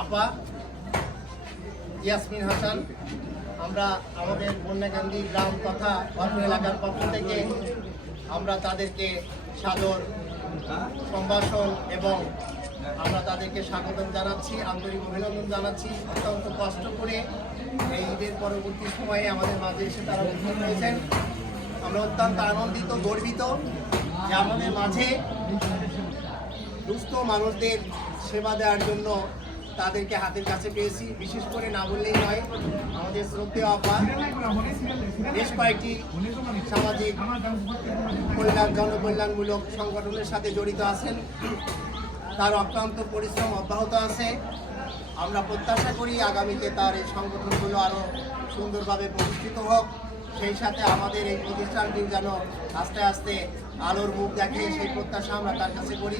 আপা ইয়াসমিন হাসান, আমরা আমাদের বন্যাকান্দি গ্রাম তথা অর্থ এলাকার পক্ষ থেকে আমরা তাদেরকে সাদর সম্ভাষণ এবং আমরা তাদেরকে স্বাগতম জানাচ্ছি, আন্তরিক অভিনন্দন জানাচ্ছি। অত্যন্ত কষ্ট করে এই ঈদের পরবর্তী সময়ে আমাদের মাঝে এসে তারা উপস্থিত হয়েছেন। আমরা অত্যন্ত আনন্দিত, গর্বিত যে আমাদের মাঝে দুস্থ মানুষদের সেবা দেওয়ার জন্য তাদেরকে হাতের কাছে পেয়েছি। বিশেষ করে না বললেই নয়, আমাদের শ্রদ্ধেয় আপা বেশ কয়েকটি সামাজিক জনকল্যাণমূলক সংগঠনের সাথে জড়িত আছেন। তার অক্লান্ত পরিশ্রম অব্যাহত আছে। আমরা প্রত্যাশা করি আগামীতে তার এই সংগঠনগুলো আরও সুন্দরভাবে প্রতিষ্ঠিত হোক। সেই সাথে আমাদের এই প্রতিষ্ঠানটি যেন আস্তে আস্তে আলোর মুখ দেখে, সেই প্রত্যাশা আমরা তার কাছে করি।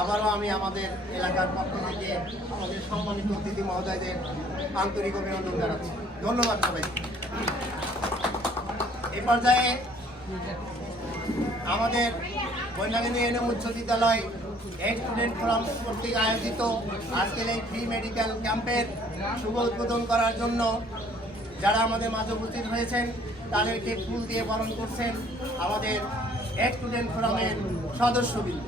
আবারও আমি আমাদের এলাকার পক্ষ থেকে আমাদের সম্মানিত অতিথি মহোদয়দের আন্তরিক অভিনন্দন জানাচ্ছি। ধন্যবাদ সবাই। এ পর্যায়ে আমাদের বন্যাকান্দি এনএম উচ্চ বিদ্যালয় স্টুডেন্ট ফোরাম কর্তৃক আয়োজিত আজকের এই ফ্রি মেডিকেল ক্যাম্পের শুভ উদ্বোধন করার জন্য যারা আমাদের মাঝে উপস্থিত হয়েছেন তাদেরকে ফুল দিয়ে বরণ করছেন আমাদের স্টুডেন্ট ফোরামের সদস্যবৃন্দ।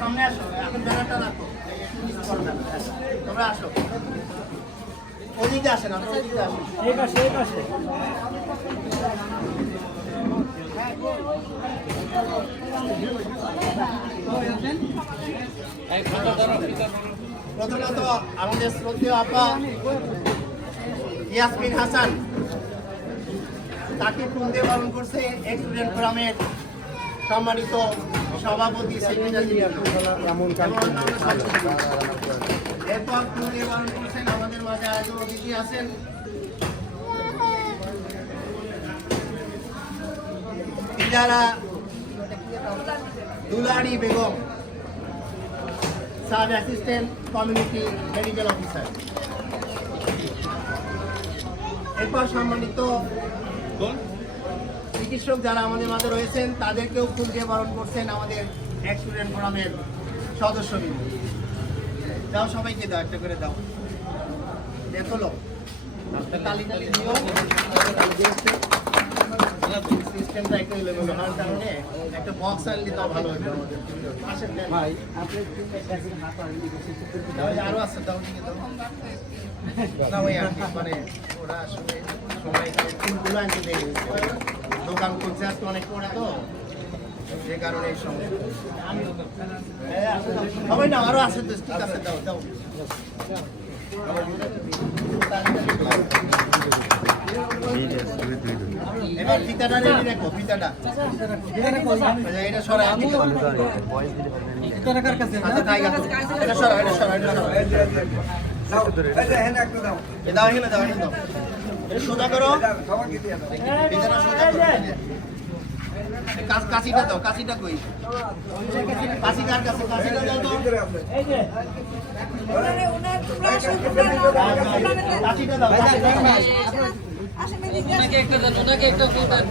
সামনে আসো, এখন ব্যানারটা রাখো, তোমরা আসো, ওদিকে আসেন, ওদিকে আসেন, ঠিক আছে, ঠিক আছে। প্রথমত আমাদের শ্রদ্ধেয় আপা ইয়াসমিন হাসান, তাকে ফুল দিয়ে বরণ করছে স্টুডেন্ট ফোরামের সম্মানিত সভাপতি সেক্রেটারি। এরপর ফুল দিয়ে বরণ করছেন আমাদের মাঝে আরেকজন অতিথি আছেন ইজারা Dulari Begum, sub assistant community medical officer. এরপর সম্মানিত চিকিৎসক যারা আমাদের মাঝে রয়েছেন তাদেরকেও ফুল দিয়ে বরণ করছেন আমাদের স্টুডেন্ট ফোরামের সদস্যবৃন্দ। দাও, সবাইকে দাও, একটা করে দাও, দেখলো তালিকা দিও। সিস্টেমটা একটু এলোমেলো হওয়ার কারণে একটা বক্স আনলে তাও ভালো হবে। ভাই আরো আছে, দাও দিকে দাও না ওই আর মানে ওরা আসলে সময় ফুলগুলো আনতে দেয়, দোকান খুলছে আজকে অনেক পরে তো, যে কারণে এই সময় সবাই না আরো আছে তো, ঠিক আছে, দাও দাও। এবার ফিতাটা রেডি রাখো, ফিতাটা এটা সরাই, এটা সরাই, এটা সরাই, এটা সরাই, দাও, এখানে দাও, এখানে দাও, এটা সোজা করো, ফিতাটা সোজা করো। কাশিটা দাও, কাশিটা কই, কাশিটার কাছে, কাশিটা দাও তো, কাশিটা দাও, ওনাকে একটা দেন, ওনাকে একটা দেন।